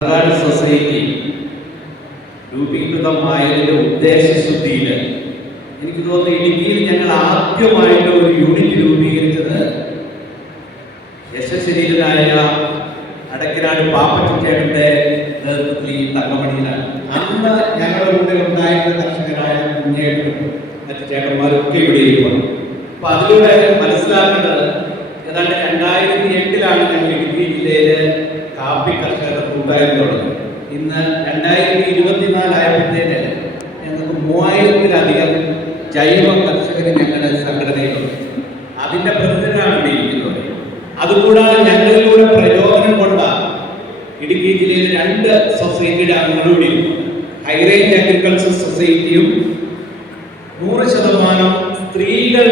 Society രൂപീകൃതമായതിന്റെ ഉദ്ദേശശുദ്ധിയിൽ എനിക്ക് തോന്നുന്നു ഇടുക്കിയിൽ ഞങ്ങൾ ആദ്യമായിട്ട് ഒരു യൂണിറ്റ് രൂപീകരിച്ചത് യശശരീരനായ അടക്കനാട് പാപ്പച്ചേട്ടന്റെ നേതൃത്വത്തിൽ ഈ തങ്കമണിയിലാണ്. അന്ന് ഞങ്ങളുടെ കൂടെ ഉണ്ടായിരുന്ന കർഷകരായ കുഞ്ഞേട്ടും മറ്റു ചേട്ടന്മാരൊക്കെ ഇവിടെ ഇരിക്കുന്നു. അപ്പൊ അതിലൂടെ മനസ്സിലാക്കേണ്ടത് ഏതാണ്ട് 2008 ഞങ്ങൾ ഇടുക്കി ജില്ലയിലെ കാപ്പി കർഷകരുടെ കൂട്ടായ്മ തുടങ്ങി. ഇന്ന് 2024 ആയപ്പോഴത്തേന് ഞങ്ങൾക്ക് 3000-ലധികം ജൈവ കർഷകർ ഞങ്ങളുടെ സംഘടനയിലുണ്ട്. അതിന്റെ പ്രതിനിധിയാണ് ഇവിടെ ഇരിക്കുന്നത്. അതുകൂടാതെ ഞങ്ങളിലൂടെ പ്രയോജനം കൊണ്ട ഇടുക്കി ജില്ലയിലെ 2 സൊസൈറ്റിയുടെ അംഗങ്ങളൂടെ ഹൈറേഞ്ച് അഗ്രികൾച്ചർ സൊസൈറ്റിയും 100% സ്ത്രീകൾ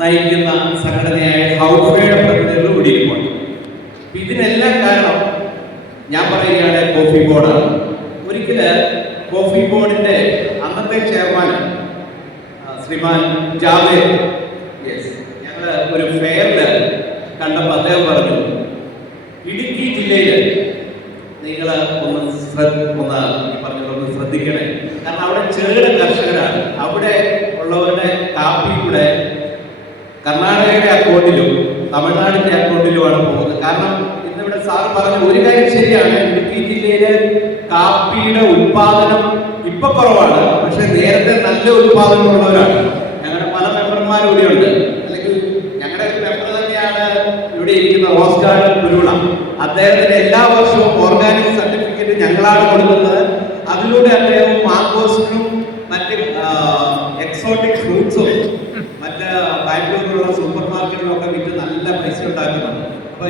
നയിക്കുന്ന സംഘടനയായ ഹൗഫയുടെ പ്രതിനിധികളും ഇവിടെ ഇരിപ്പുണ്ട്. ഇതിനെല്ലാം കാരണം ഞാൻ പറയുകയാണ് കോഫി ബോർഡാണ്. ഒരിക്കല് കോഫി ബോർഡിന്റെ അന്നത്തെ ചെയർമാൻ ശ്രീമാൻ ജാവേദ് ഞങ്ങള് ഒരു ഫെയറില് കണ്ടപ്പോൾ അദ്ദേഹം പറഞ്ഞു, ഇടുക്കി ജില്ലയില് നിങ്ങൾ ഒന്ന് ശ്രദ്ധിക്കണേ. കാരണം അവിടെ ചെറുകിട കർഷകരാണ്. അവിടെ ഉള്ളവരുടെ കാപ്പി കൂടെ കർണാടകയുടെ അക്കൗണ്ടിലും തമിഴ്നാടിന്റെ അക്കൗണ്ടിലുമാണ് പോകുന്നത്. കാരണം ഇന്നിവിടെ സാർ പറഞ്ഞ ഒരു കാര്യം ശരിയാണ്, ഇടുക്കി ജില്ലയിലെ കാപ്പിയുടെ ഉത്പാദനം ഇപ്പൊ കുറവാണ്. പക്ഷെ നേരത്തെ നല്ല ഉത്പാദനമുള്ളവരാണ്. ഞങ്ങളുടെ പല മെമ്പർമാരും ഇവിടെയുണ്ട്. അല്ലെങ്കിൽ ഞങ്ങളുടെ ഒരു മെമ്പർ തന്നെയാണ് ഇവിടെ ഇരിക്കുന്ന ഓസ്കാർ കുരുവിള. അദ്ദേഹത്തിന് എല്ലാ വർഷവും ഓർഗാനിക് സർട്ടിഫിക്കറ്റ് ഞങ്ങളാണ് കൊടുക്കുന്നത്. അതിലൂടെ അദ്ദേഹം മാങ്കോസിനും മറ്റ് എക്സോട്ടിക് ഫ്രൂട്ട്സും മറ്റ് ബാംഗ്ലൂരിലുള്ള സൂപ്പർ മാർക്കറ്റിലൊക്കെ വിറ്റ് നല്ല പൈസ ഉണ്ടാക്കുന്നുണ്ട്. അപ്പൊ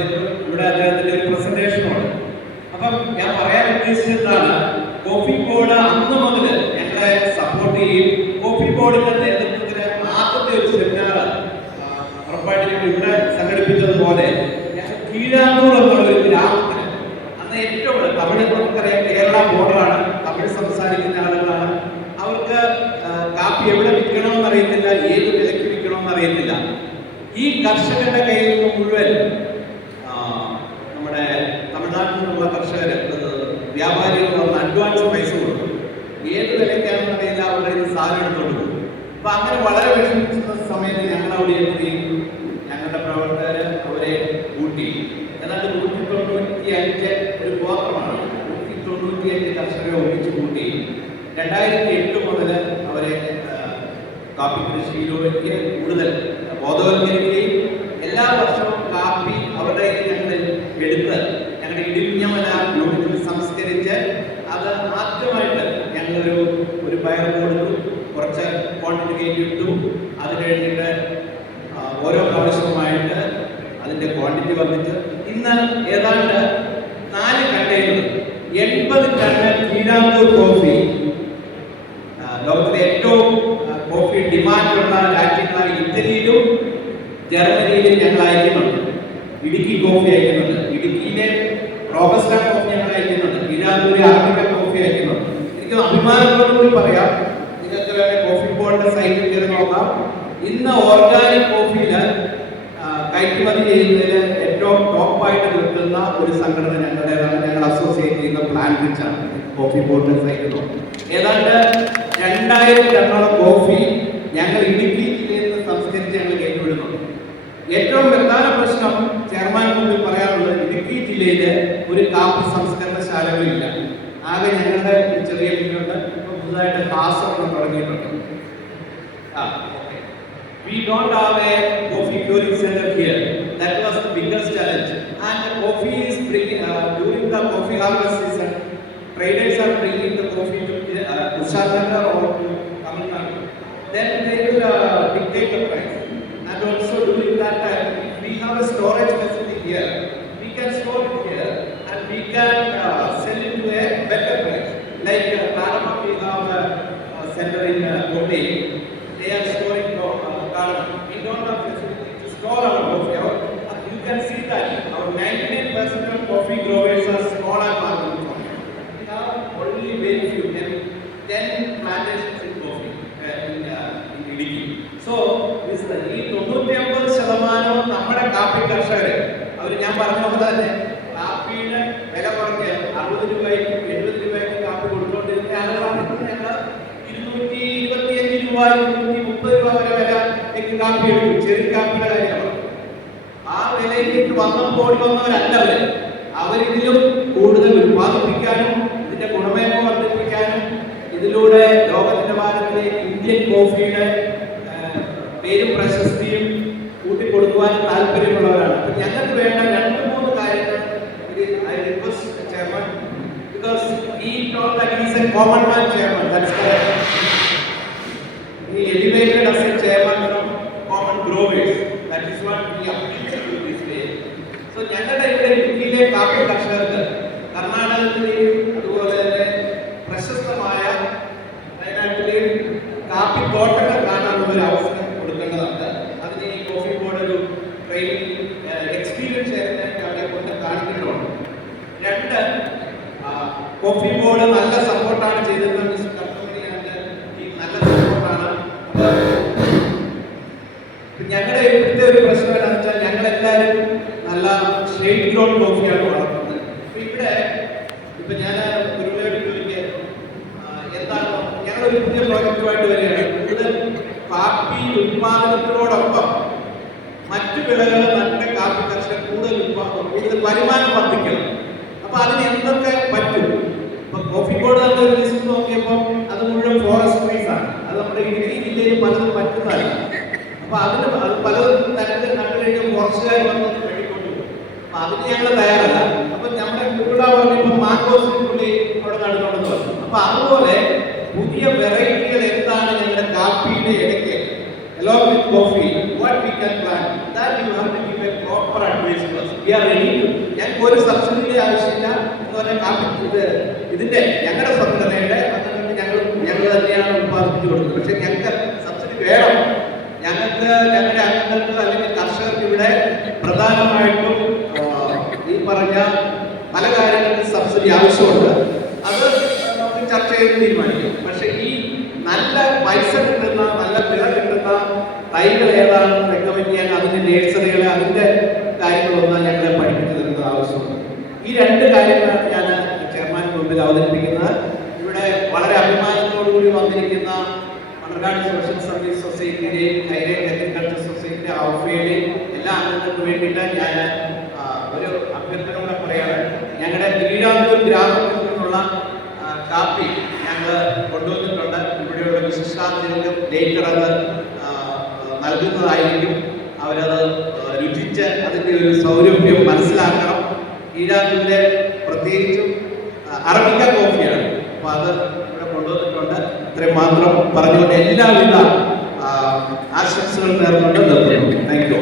ഇവിടെ അദ്ദേഹത്തിന്റെ ഒരു പ്രസന്റേഷനുമാണ്. അപ്പം ഞാൻ പറയാൻ ഉദ്ദേശിച്ചതാണ്, കോഫി ബോർഡ് അന്ന് മുതൽ ഞങ്ങളെ സപ്പോർട്ട് ചെയ്യും. കോഫി ബോർഡിന്റെ നേതൃത്വത്തിന് ആദ്യത്തെ ഒരു സെമിനാർ ഉറപ്പായിട്ട് ഇവിടെ സംഘടിപ്പിച്ചതുപോലെ ഞങ്ങൾ കീഴാന്തൂർ എന്നുള്ള ഒരു ഗ്രാമത്തിന് അന്ന് ഏറ്റവും തമിഴ്, നമുക്കറിയാം കേരള ബോർഡറാണ്, തമിഴ് സംസാരിക്കുന്ന ആളുകളാണ്. അവർക്ക് കാപ്പി എവിടെ വിൽക്കണമെന്ന് അറിയത്തില്ല, ഏത് വിലയ്ക്ക് വിൽക്കണമെന്ന് അറിയത്തില്ല. ഈ കർഷകരുടെ കയ്യിൽ നിന്ന് മുഴുവൻ നമ്മുടെ തമിഴ്നാട്ടിൽ നിന്നുള്ള കർഷകർ വ്യാപാരികൾ വന്ന് അഡ്വാൻസ് പൈസ കൊടുക്കും. ഏത് വിലയ്ക്കാണെന്ന് അറിയില്ല, അവരുടെ ഇത് സാധനം എടുത്തോണ്ട് പോകും. അപ്പൊ അങ്ങനെ വളരെ വിഷമിക്കുന്ന സമയത്ത് ഞങ്ങൾ അവിടെ എത്തുകയും ഞങ്ങളുടെ പ്രവർത്തകര് അവരെ കൂട്ടി ഏതാണ്ട് 195 ഒരു ഗോത്രമാണ്, 195 കർഷകരെ ഒന്നിച്ചു കൂട്ടി 2008 മുതൽ അവരെ കാപ്പി കൃഷിയിലേക്ക് കൂടുതൽ ബോധവൽക്കരിക്കുകയും എല്ലാ വർഷവും കാപ്പി അവരുടെ ഞങ്ങൾ എടുത്ത് ഞങ്ങളുടെ ഇടിഞ്ഞമല യൂണിറ്റിൽ സംസ്കരിച്ച് അത് ആദ്യമായിട്ട് ഞങ്ങളൊരു പയർ കൊടുത്തു, കുറച്ച് ക്വാണ്ടിറ്റി കയറ്റി ഇട്ടു. അത് കഴിഞ്ഞിട്ട് ഓരോ പ്രാവശ്യവുമായിട്ട് അതിന്റെ ക്വാണ്ടിറ്റി വർദ്ധിച്ച് ഇന്ന് ഏതാണ്ട് 4 കണ്ടെയ്നർ 80 ടൺ കീഴാന്തൂർ കോഫി ലോകത്തിലെ ഏറ്റവും കോഫി ഡിമാൻഡുള്ള രാജ്യങ്ങളായ ഇറ്റലിയിലും ജർമ്മനിയിലും ഞങ്ങൾ അയക്കുന്നുണ്ട്. ഇടുക്കി കോഫി അയക്കുന്നുണ്ട്, ഇടുക്കിയിലെ റോബസ്റ്റ കോഫി ഞങ്ങൾ അയക്കുന്നുണ്ട്, കീഴാന്തൂരിലെ അറബിക്ക കോഫി അയക്കുന്നുണ്ട്. എനിക്ക് അഭിമാനത്തോടുകൂടി പറയാം, നിങ്ങൾക്ക് വേറെ കോഫി ബോർഡിന്റെ സൈറ്റിൽ കയറി നോക്കാം. ഇന്ന് ഓർഗാനിക് കോഫിയിൽ കയറ്റുമതി ചെയ്യുന്നതിൽ ഏറ്റവും ടോപ്പായിട്ട് നിൽക്കുന്ന ഒരു സംഘടന ഞങ്ങളുടേതാണ്. ഞങ്ങൾ അസോസിയേറ്റ് ചെയ്യുന്ന പ്ലാൻ റിച്ചാണ് കോഫി ബോർഡിന്റെ സൈറ്റിൽ നോക്കാം. ഏതാണ്ട് 2000 ടണ്ണോളം കോഫി ഞങ്ങൾ ഇടുക്കി ജില്ലയിൽ നിന്ന് സംസ്കരിച്ച് ഞങ്ങൾ കയറ്റിവിടുന്നുണ്ട്. ഏറ്റവും പ്രധാന പ്രശ്നം ചെയർമാൻ മുമ്പിൽ പറയാനുള്ളത്, ഇടുക്കി ജില്ലയിൽ ഒരു കാപ്പി സംസ്കരണശാലകളില്ല. ആകെ ഞങ്ങളുടെ ചെറിയ വീടുണ്ട്. ഇപ്പൊ പുതുതായിട്ട് കാസർഗോഡ് തുടങ്ങിയിട്ടുണ്ട്. We don't have a coffee curing center here. That was the biggest challenge. And the coffee is bringing during the coffee harvest season, traders are bringing the coffee to Usharnagar or to Tamil Nadu. Then they will dictate the price. And also during that time, we have a storage facility here. We can store it here and we can sell it to a better price. Like Karama, we have a center in Kotti. They are storing Karama. We don't have facility to store our coffee. You can see that our 99% of coffee growers are small and market farmers. We have only very few, 10 plantations in coffee in Idiki. So, this is the 99% നമ്മുടെ കാപ്പി കർഷകർ അവർ ഞാൻ പറഞ്ഞ പോലെ തന്നെ കാപ്പിയുടെ വില കുറയ്ക്കുക 60 രൂപ 230 രൂപ വരെ വിലയ്ക്ക് കാപ്പി എടുക്കും. ചെറിയ കാപ്പിയുടെ കാര്യമാണ്. ആ വിലയിലേക്ക് വന്നവരല്ല അവരിതിലും കൂടുതൽ ഉത്പാദിപ്പിക്കാനും ഇതിന്റെ ഗുണമേന്മ വർദ്ധിപ്പിക്കാനും ഇതിലൂടെ ലോകത്തിന്റെ ഭാഗത്തിലെ ഇന്ത്യൻ കോഫിയുടെ പേരും പ്രശസ്തിയും കൂട്ടിക്കൊടുക്കുവാൻ താല്പര്യമുള്ളവരാണ്. അപ്പൊ ഞങ്ങൾക്ക് വേണ്ട 2-3 കാര്യങ്ങൾ I request the chairman, because he told that he is a common man chairman. That's correct. He elevated as a chairman from common growers. That is what we appreciate this day. So ഞങ്ങളുടെ ഇവിടെ ഇടുക്കിയിലെ കാപ്പി കർഷകർക്ക് കർണാടകത്തിലെയും അതുപോലെ തന്നെ പ്രശസ്തമായ വയനാട്ടിലെയും കാപ്പി തോട്ടങ്ങൾ കാണാനുള്ള ഒരു അവസരം കൊടുക്കേണ്ടതുണ്ട്. അതിന് ഈ കോഫി ബോർഡ് ഒരു ട്രെയിനിങ് എക്സ്പീരിയൻസ് ആയിട്ട് അവരെ കൊണ്ട് കാണിക്കേണ്ടതുണ്ട്. 2, കോഫി ബോർഡ് നല്ല സപ്പോർട്ടാണ് ചെയ്തിരുന്നത്. മിസ്റ്റർ കർത്തമണിയാണ് ഈ നല്ല സപ്പോർട്ടാണ്. ഞങ്ങളുടെ ഇവിടുത്തെ ഒരു പ്രശ്നം എന്താണെന്ന് വെച്ചാൽ ഞങ്ങളെല്ലാവരും നല്ല ഷെയ്ഡ് ഗ്രോൺ കോഫിയാണ് വളർത്തുന്നത്. ഇവിടെ ഇപ്പൊ ഞാൻ ഒരുപാട് എന്താണ് ഞങ്ങളൊരു പുതിയ പ്രോജക്റ്റുമായിട്ട് വരികയാണ്. കൂടുതൽ കാപ്പി ഉത്പാദനത്തിനോടൊപ്പം മറ്റു വിളകൾ നട്ട് കാപ്പി കർഷകർ കൂടുതൽ വരുമാനം വർദ്ധിക്കണം. അപ്പൊ അതിന് എന്തൊക്കെ പറ്റും? ഇപ്പൊ കോഫി ബോർഡ് തന്നെ ഒരു ലിസ്റ്റ് നോക്കിയപ്പോൾ അത് മുഴുവൻ ഫോറസ്റ്റ് ട്രീസ് ആണ്. അത് നമ്മുടെ ഇടുക്കി ജില്ലയിൽ പലതും പറ്റുന്നതല്ല. അപ്പൊ അതിന് പലതും തരത്തിൽ നട്ടു കഴിഞ്ഞാൽ ഫോറസ്റ്റുകാർ വന്ന് വെട്ടിക്കൊണ്ടുപോകും. അപ്പൊ അതിന് ഞങ്ങൾ തയ്യാറല്ല. അപ്പൊ നമ്മുടെ ഇവിടെ പറഞ്ഞപ്പോൾ മാങ്കോസിന് പുള്ളി അവിടെ നടന്നുകൊണ്ടെന്ന് പറഞ്ഞു. അപ്പൊ അതുപോലെ പുതിയ വെറൈറ്റികൾ എന്താണ് ഞങ്ങളുടെ കാപ്പിയുടെ ഇടയ്ക്ക് along with coffee, what we can plan, that you have to give a proper advice to us. We are ready to. ഞങ്ങൾക്ക് ഒരു സബ്സിഡിയുടെ ആവശ്യമില്ല എന്ന് പറഞ്ഞാൽ കാപ്പി ഇതിന്റെ ഞങ്ങളുടെ സംഘടനയുടെ ഞങ്ങൾ തന്നെയാണ് ഉത്പാദിപ്പിച്ചു കൊടുക്കുന്നത്. പക്ഷെ ഞങ്ങൾക്ക് സബ്സിഡി വേണം. ഞങ്ങളുടെ അംഗങ്ങൾക്ക് അല്ലെങ്കിൽ കർഷകർക്ക് ഇവിടെ പ്രധാനമായിട്ടും ഈ പറഞ്ഞ പല കാര്യങ്ങൾക്കും സബ്സിഡി ആവശ്യമുണ്ട്. അത് നമുക്ക് ചർച്ച ചെയ്ത് തീരുമാനിക്കും. പക്ഷെ ഈ നല്ല പൈസ കിട്ടുന്ന നല്ല വില കിട്ടുന്ന തൈകൾ ഏതാണെന്ന് റെക്കമെൻഡ് അതിന്റെ നേഴ്സറികളെ അതിന്റെ കാര്യങ്ങളൊന്നും ഞങ്ങളെ പഠിപ്പിച്ചു തരുന്നത് ആവശ്യമുണ്ട്. ഈ 2 കാര്യങ്ങളാണ് ഞാൻ ചെയർമാൻ മുമ്പിൽ അവതരിപ്പിക്കുന്നത്. ഇവിടെ വളരെ അഭിമാനത്തോടുകൂടി വന്നിരിക്കുന്ന മണ്ണാർക്കാട് സോഷ്യൽ സർവീസ് സൊസൈറ്റിയുടെയും ഹൈറേഞ്ച് അഗ്രികൾച്ചർ സൊസൈറ്റിയുടെ ഔഫയുടെയും എല്ലാ അംഗങ്ങൾക്കും വേണ്ടിയിട്ട് ഞാൻ ഒരു അഭ്യർത്ഥന കൂടെ പറയാണ്. ഞങ്ങളുടെ കീഴാന്തൂർ ഗ്രാമത്തിൽ നിന്നുള്ള കാപ്പി ഞങ്ങൾ കൊണ്ടുവന്നിട്ടുണ്ട്. ഇവിടെയുള്ള വിശിഷ്ടാതിഥികൾക്ക് ലേറ്റർ അത് നൽകുന്നതായിരിക്കും. അവരത് രുചിച്ച് അതിൻ്റെ ഒരു സൗരഭ്യം മനസ്സിലാക്കണം. കീഴാന്തൂരിലെ പ്രത്യേകിച്ചും അറബിക്ക കോഫിയാണ്. അപ്പോൾ അത് ഇവിടെ കൊണ്ടുവന്നിട്ടുണ്ട്. ഇത്രയും മാത്രം പറഞ്ഞുകൊണ്ട് എല്ലാവിധ ആശംസകൾ നേർന്നുകൊണ്ട് നിർത്തുന്നു. Thank you.